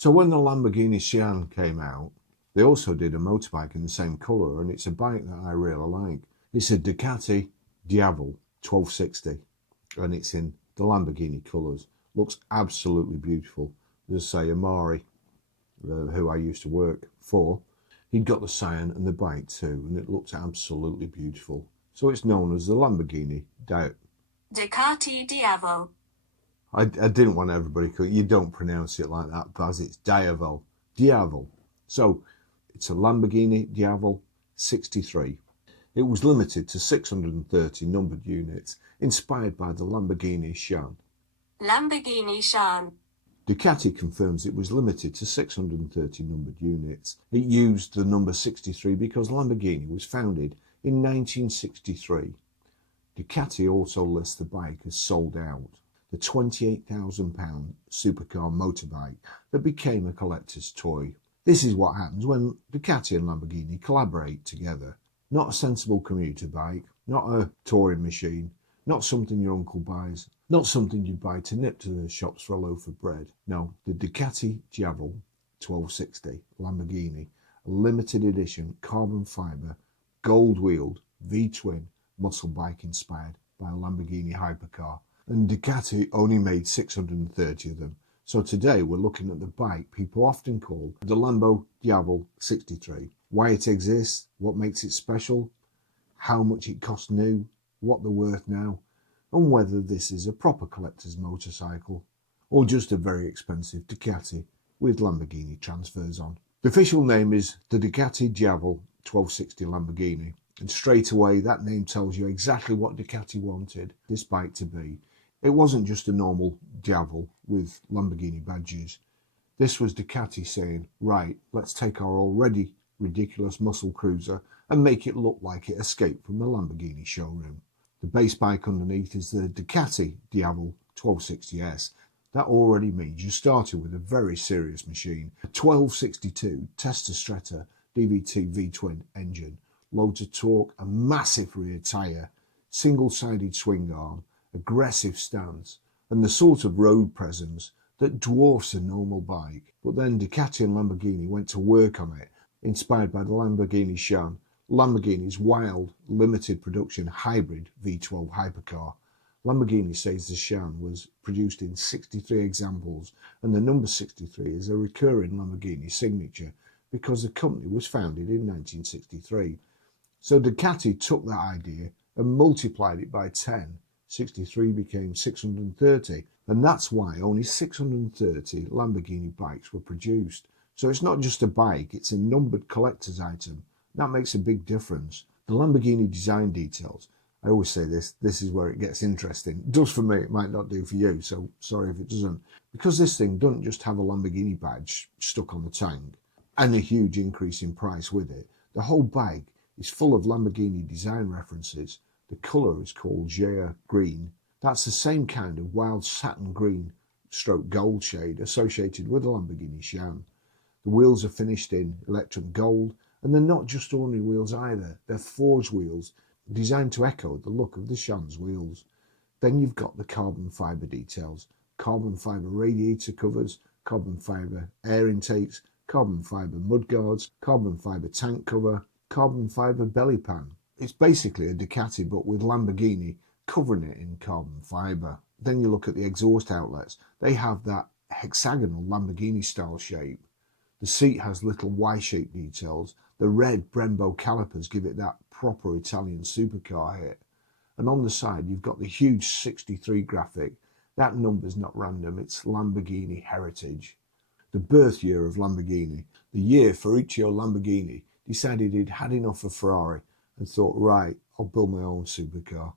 So when the Lamborghini Sián came out, they also did a motorbike in the same colour, and it's a bike that I really like. It's a Ducati Diavel 1260, and it's in the Lamborghini colours. Looks absolutely beautiful. As I say, Amari, who I used to work for, he'd got the Sián and the bike too, and it looked absolutely beautiful. So it's known as the Lamborghini Ducati Diavel. I didn't want everybody to, you don't pronounce it like that, Baz, it's Diavel. Diavel. So it's a Lamborghini Diavel 63. It was limited to 630 numbered units, inspired by the Lamborghini Sián. Lamborghini Sián. Ducati confirms it was limited to 630 numbered units. It used the number 63 because Lamborghini was founded in 1963. Ducati also lists the bike as sold out, the £28,000 supercar motorbike that became a collector's toy. This is what happens when Ducati and Lamborghini collaborate together. Not a sensible commuter bike, not a touring machine, not something your uncle buys, not something you'd buy to nip to the shops for a loaf of bread. No, the Ducati Diavel 1260 Lamborghini, a limited edition carbon fibre, gold-wheeled V-twin muscle bike inspired by a Lamborghini hypercar. And Ducati only made 630 of them. So today we're looking at the bike people often call the Lambo Diavel 63. Why it exists, what makes it special, how much it costs new, what they're worth now, and whether this is a proper collector's motorcycle or just a very expensive Ducati with Lamborghini transfers on. The official name is the Ducati Diavel 1260 Lamborghini, and straight away that name tells you exactly what Ducati wanted this bike to be. It wasn't just a normal Diavel with Lamborghini badges. This was Ducati saying, right, let's take our already ridiculous muscle cruiser and make it look like it escaped from the Lamborghini showroom. The base bike underneath is the Ducati Diavel 1260S. That already means you started with a very serious machine. A 1262 Testa Stretta DVT V-twin engine, loads of torque, a massive rear tyre, single-sided swing arm, aggressive stance, and the sort of road presence that dwarfs a normal bike. But then Ducati and Lamborghini went to work on it, inspired by the Lamborghini Sián, Lamborghini's wild, limited production hybrid V12 hypercar. Lamborghini says the Sián was produced in 63 examples, and the number 63 is a recurring Lamborghini signature because the company was founded in 1963. So Ducati took that idea and multiplied it by 10. 63 became 630, and that's why only 630 Lamborghini bikes were produced. So it's not just a bike, it's a numbered collector's item. That makes a big difference. The Lamborghini design details, I always say this is where it gets interesting. It does for me, it might not do for you, so sorry if it doesn't. Because this thing doesn't just have a Lamborghini badge stuck on the tank and a huge increase in price with it. The whole bike is full of Lamborghini design references. The colour is called Gea green. That's the same kind of wild satin green stroke gold shade associated with the Lamborghini Sián. The wheels are finished in electric gold, and they're not just ordinary wheels either. They're forged wheels designed to echo the look of the Sián's wheels. Then you've got the carbon fibre details, carbon fibre radiator covers, carbon fibre air intakes, carbon fibre mudguards, carbon fibre tank cover, carbon fibre belly pan. It's basically a Ducati but with Lamborghini covering it in carbon fibre. Then you look at the exhaust outlets. They have that hexagonal Lamborghini style shape. The seat has little Y-shaped details. The red Brembo calipers give it that proper Italian supercar hit. And on the side, you've got the huge 63 graphic. That number's not random, it's Lamborghini heritage. The birth year of Lamborghini, the year Ferruccio Lamborghini decided he'd had enough of Ferrari and thought, right, I'll build my own supercar.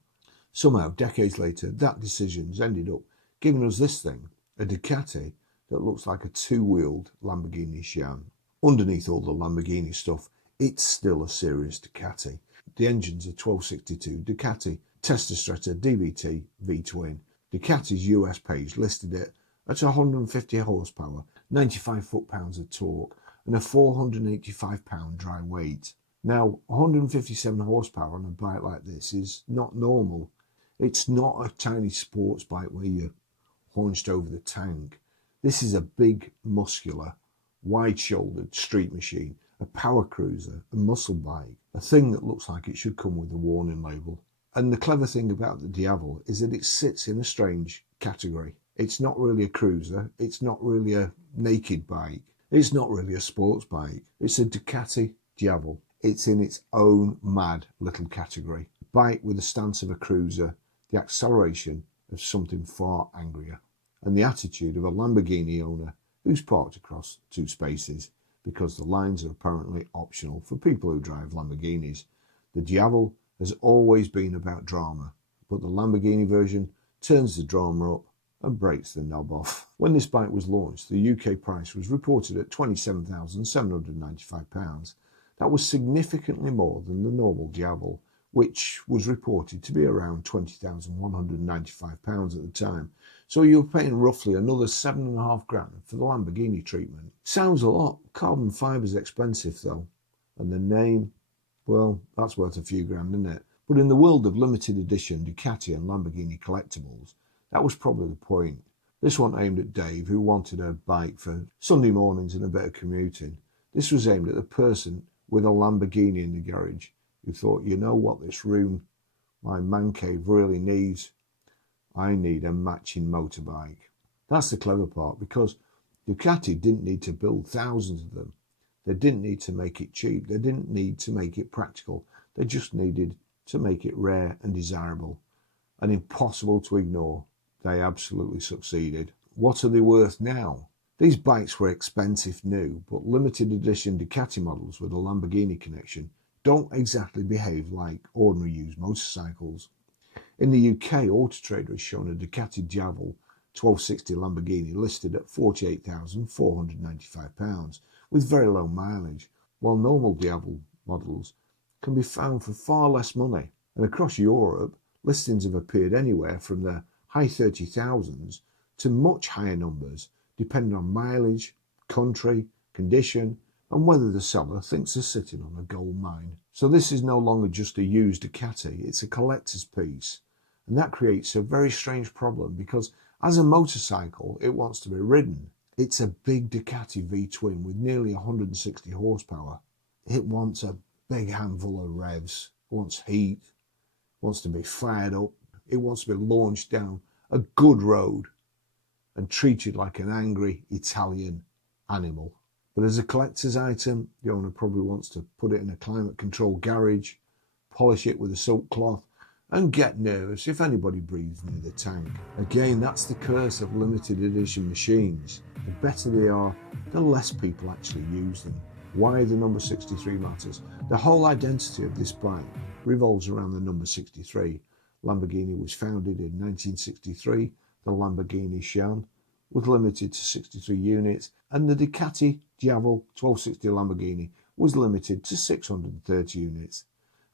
Somehow, decades later, that decision's ended up giving us this thing, a Ducati that looks like a two-wheeled Lamborghini Sián. Underneath all the Lamborghini stuff, it's still a serious Ducati. The engine's a 1262 Ducati Testa Stretta DVT V-twin. Ducati's US page listed it at 150 horsepower, 95 foot-pounds of torque, and a 485-pound dry weight. Now, 157 horsepower on a bike like this is not normal. It's not a tiny sports bike where you're hunched over the tank. This is a big, muscular, wide-shouldered street machine, a power cruiser, a muscle bike, a thing that looks like it should come with a warning label. And the clever thing about the Diavel is that it sits in a strange category. It's not really a cruiser, it's not really a naked bike, it's not really a sports bike, it's a Ducati Diavel. It's in its own mad little category. A bike with the stance of a cruiser, the acceleration of something far angrier, and the attitude of a Lamborghini owner who's parked across two spaces because the lines are apparently optional for people who drive Lamborghinis. The Diavel has always been about drama, but the Lamborghini version turns the drama up and breaks the knob off. When this bike was launched, the UK price was reported at £27,795. That was significantly more than the normal Diavel, which was reported to be around £20,195 at the time. So you were paying roughly another £7,500 for the Lamborghini treatment. Sounds a lot. Carbon fiber's expensive though. And the name, well, that's worth a few grand, isn't it? But in the world of limited edition Ducati and Lamborghini collectibles, that was probably the point. This one aimed at Dave, who wanted a bike for Sunday mornings and a bit of commuting. This was aimed at the person with a Lamborghini in the garage who thought, you know what this room, my man cave, really needs? I need a matching motorbike. That's the clever part, because Ducati didn't need to build thousands of them. They didn't need to make it cheap. They didn't need to make it practical. They just needed to make it rare and desirable and impossible to ignore. They absolutely succeeded. What are they worth now? These bikes were expensive new, but limited edition Ducati models with a Lamborghini connection don't exactly behave like ordinary used motorcycles. In the UK, Auto Trader has shown a Ducati Diavel 1260 Lamborghini listed at £48,495 with very low mileage, while normal Diavel models can be found for far less money. And across Europe, listings have appeared anywhere from the high 30,000s to much higher numbers, depending on mileage, country, condition, and whether the seller thinks they're sitting on a gold mine. So this is no longer just a used Ducati, it's a collector's piece. And that creates a very strange problem, because as a motorcycle, it wants to be ridden. It's a big Ducati V-twin with nearly 160 horsepower. It wants a big handful of revs, wants heat, wants to be fired up, it wants to be launched down a good road and treated like an angry Italian animal. But as a collector's item, the owner probably wants to put it in a climate-controlled garage, polish it with a silk cloth, and get nervous if anybody breathes near the tank. Again, that's the curse of limited edition machines. The better they are, the less people actually use them. Why the number 63 matters. The whole identity of this bike revolves around the number 63. Lamborghini was founded in 1963, the Lamborghini Sián was limited to 63 units, and the Ducati Diavel 1260 Lamborghini was limited to 630 units.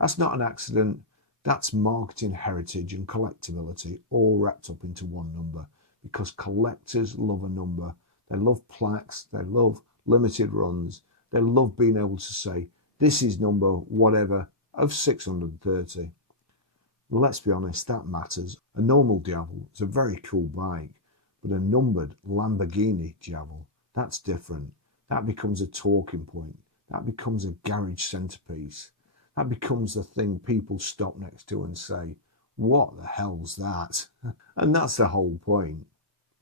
That's not an accident, that's marketing heritage and collectability all wrapped up into one number, because collectors love a number. They love plaques, they love limited runs, they love being able to say, this is number whatever of 630. Let's be honest, that matters. A normal Diavel is a very cool bike, but a numbered Lamborghini Diavel, that's different. That becomes a talking point. That becomes a garage centerpiece. That becomes the thing people stop next to and say, what the hell's that? And that's the whole point.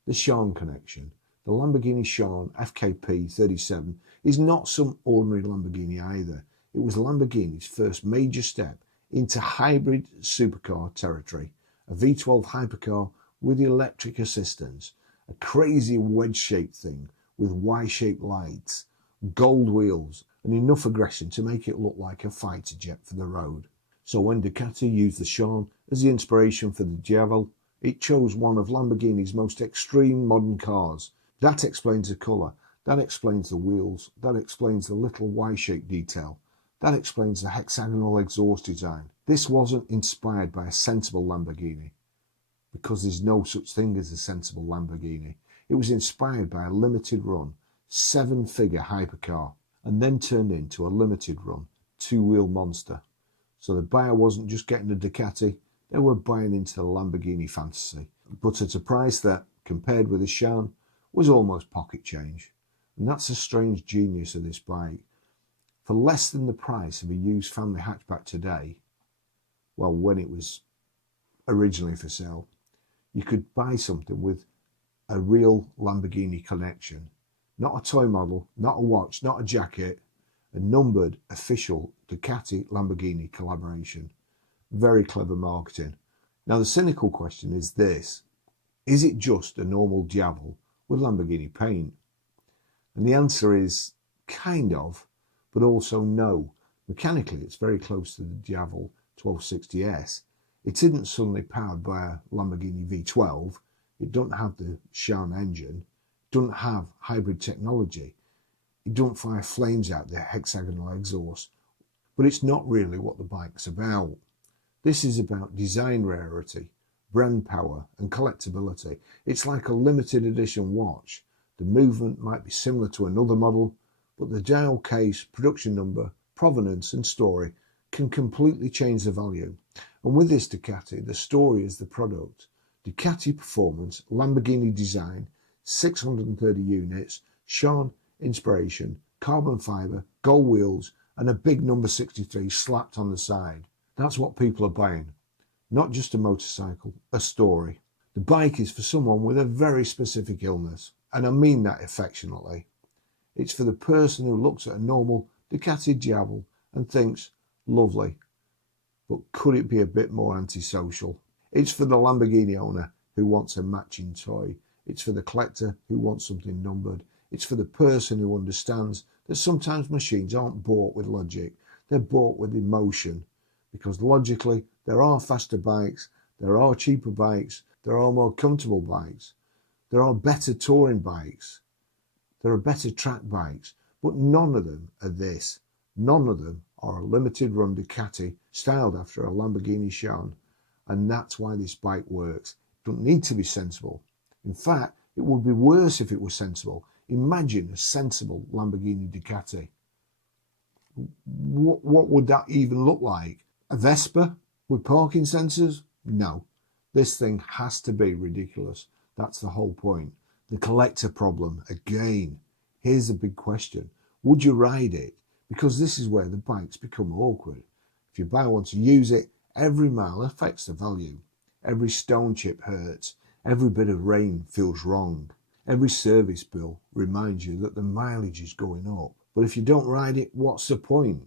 The Sián connection. The Lamborghini Sián FKP 37 is not some ordinary Lamborghini either. It was Lamborghini's first major step into hybrid supercar territory, a V12 hypercar with electric assistance, a crazy wedge-shaped thing with Y-shaped lights, gold wheels, and enough aggression to make it look like a fighter jet for the road. So when Ducati used the Sián as the inspiration for the Diavel, it chose one of Lamborghini's most extreme modern cars. That explains the colour, that explains the wheels, that explains the little Y-shaped detail, that explains the hexagonal exhaust design. This wasn't inspired by a sensible Lamborghini, because there's no such thing as a sensible Lamborghini. It was inspired by a limited run, 7-figure hypercar, and then turned into a limited run, 2-wheel monster. So the buyer wasn't just getting a Ducati, they were buying into the Lamborghini fantasy, but at a price that, compared with the Sián, was almost pocket change. And that's the strange genius of this bike. For less than the price of a used family hatchback today, well, when it was originally for sale, you could buy something with a real Lamborghini connection. Not a toy model, not a watch, not a jacket, a numbered official Ducati Lamborghini collaboration. Very clever marketing. Now the cynical question is this: is it just a normal Diavel with Lamborghini paint? And the answer is kind of, but also no. Mechanically it's very close to the Diavel 1260S. It isn't suddenly powered by a Lamborghini V12. It doesn't have the Sián engine. It doesn't have hybrid technology. It doesn't fire flames out the hexagonal exhaust. But it's not really what the bike's about. This is about design rarity, brand power and collectability. It's like a limited edition watch. The movement might be similar to another model, but the dial case, production number, provenance and story can completely change the value. And with this Ducati, the story is the product. Ducati performance, Lamborghini design, 630 units, Sián inspiration, carbon fibre, gold wheels and a big number 63 slapped on the side. That's what people are buying. Not just a motorcycle, a story. The bike is for someone with a very specific illness, and I mean that affectionately. It's for the person who looks at a normal Ducati Diavel and thinks, lovely, but could it be a bit more antisocial? It's for the Lamborghini owner who wants a matching toy. It's for the collector who wants something numbered. It's for the person who understands that sometimes machines aren't bought with logic, they're bought with emotion. Because logically, there are faster bikes, there are cheaper bikes, there are more comfortable bikes, there are better touring bikes, there are better track bikes, but none of them are this. None of them are a limited run Ducati styled after a Lamborghini Sián, and that's why this bike works. It doesn't need to be sensible. In fact, it would be worse if it was sensible. Imagine a sensible Lamborghini Ducati. What would that even look like? A Vespa with parking sensors? No. This thing has to be ridiculous. That's the whole point. The collector problem, again. Here's the big question. Would you ride it? Because this is where the bikes become awkward. If you buy one to use it, every mile affects the value. Every stone chip hurts. Every bit of rain feels wrong. Every service bill reminds you that the mileage is going up. But if you don't ride it, what's the point?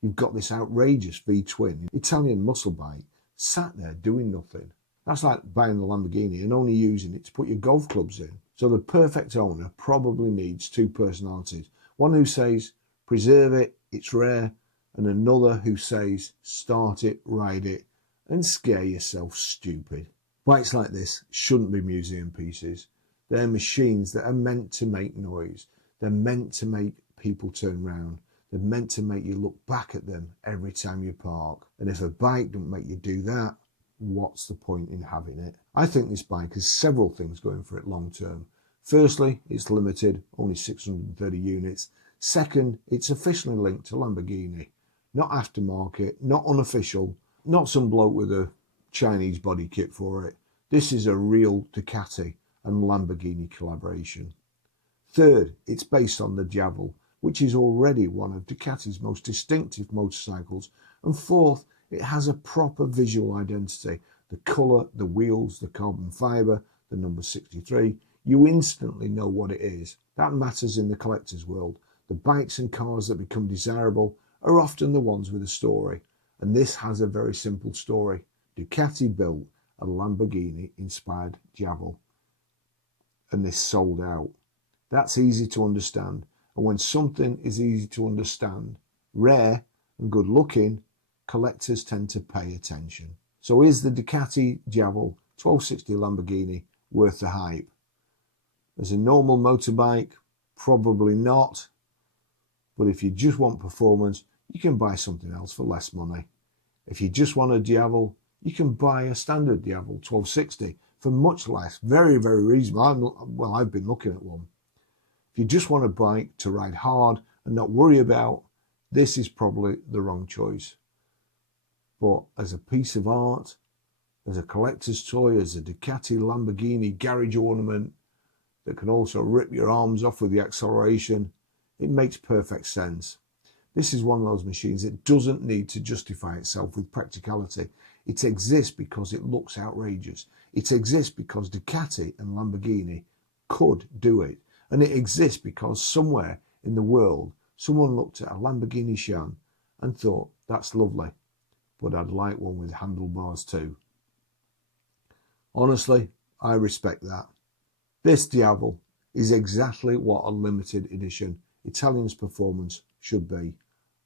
You've got this outrageous V-twin Italian muscle bike sat there doing nothing. That's like buying a Lamborghini and only using it to put your golf clubs in. So the perfect owner probably needs two personalities. One who says, preserve it, it's rare, and another who says, start it, ride it, and scare yourself stupid. Bikes like this shouldn't be museum pieces. They're machines that are meant to make noise. They're meant to make people turn round. They're meant to make you look back at them every time you park. And if a bike don't make you do that, what's the point in having it? I think this bike has several things going for it long term. Firstly, it's limited, only 630 units. Second, it's officially linked to Lamborghini. Not aftermarket, not unofficial, not some bloke with a Chinese body kit for it. This is a real Ducati and Lamborghini collaboration. Third, it's based on the Diavel, which is already one of Ducati's most distinctive motorcycles. And fourth, it has a proper visual identity. The colour, the wheels, the carbon fibre, the number 63. You instantly know what it is. That matters in the collector's world. The bikes and cars that become desirable are often the ones with a story. And this has a very simple story. Ducati built a Lamborghini-inspired Diavel. And this sold out. That's easy to understand. And when something is easy to understand, rare and good looking, collectors tend to pay attention. So is the Ducati Diavel 1260 Lamborghini worth the hype? As a normal motorbike, probably not. But if you just want performance, you can buy something else for less money. If you just want a Diavel, you can buy a standard Diavel 1260 for much less. Very, very reasonable. I've been looking at one. If you just want a bike to ride hard and not worry about, this is probably the wrong choice. But as a piece of art, as a collector's toy, as a Ducati Lamborghini garage ornament, that can also rip your arms off with the acceleration. It makes perfect sense. This is one of those machines that doesn't need to justify itself with practicality. It exists because it looks outrageous. It exists because Ducati and Lamborghini could do it. And it exists because somewhere in the world, someone looked at a Lamborghini Sián and thought, that's lovely, but I'd like one with handlebars too. Honestly, I respect that. This Diavel is exactly what a limited edition Italian's performance should be.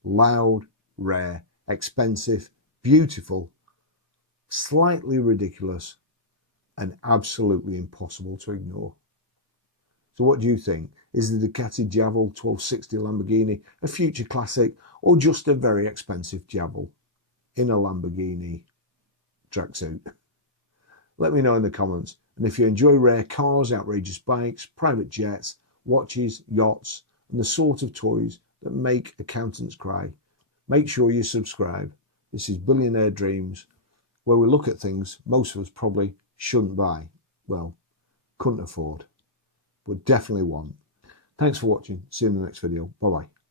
Loud, rare, expensive, beautiful, slightly ridiculous, and absolutely impossible to ignore. So what do you think? Is the Ducati Diavel 1260 Lamborghini a future classic, or just a very expensive Diavel in a Lamborghini tracksuit? Let me know in the comments. And if you enjoy rare cars, outrageous bikes, private jets, watches, yachts, and the sort of toys that make accountants cry, make sure you subscribe. This is Billionaire Dreams, where we look at things most of us probably shouldn't buy. Well, couldn't afford, but definitely want. Thanks for watching. See you in the next video. Bye-bye.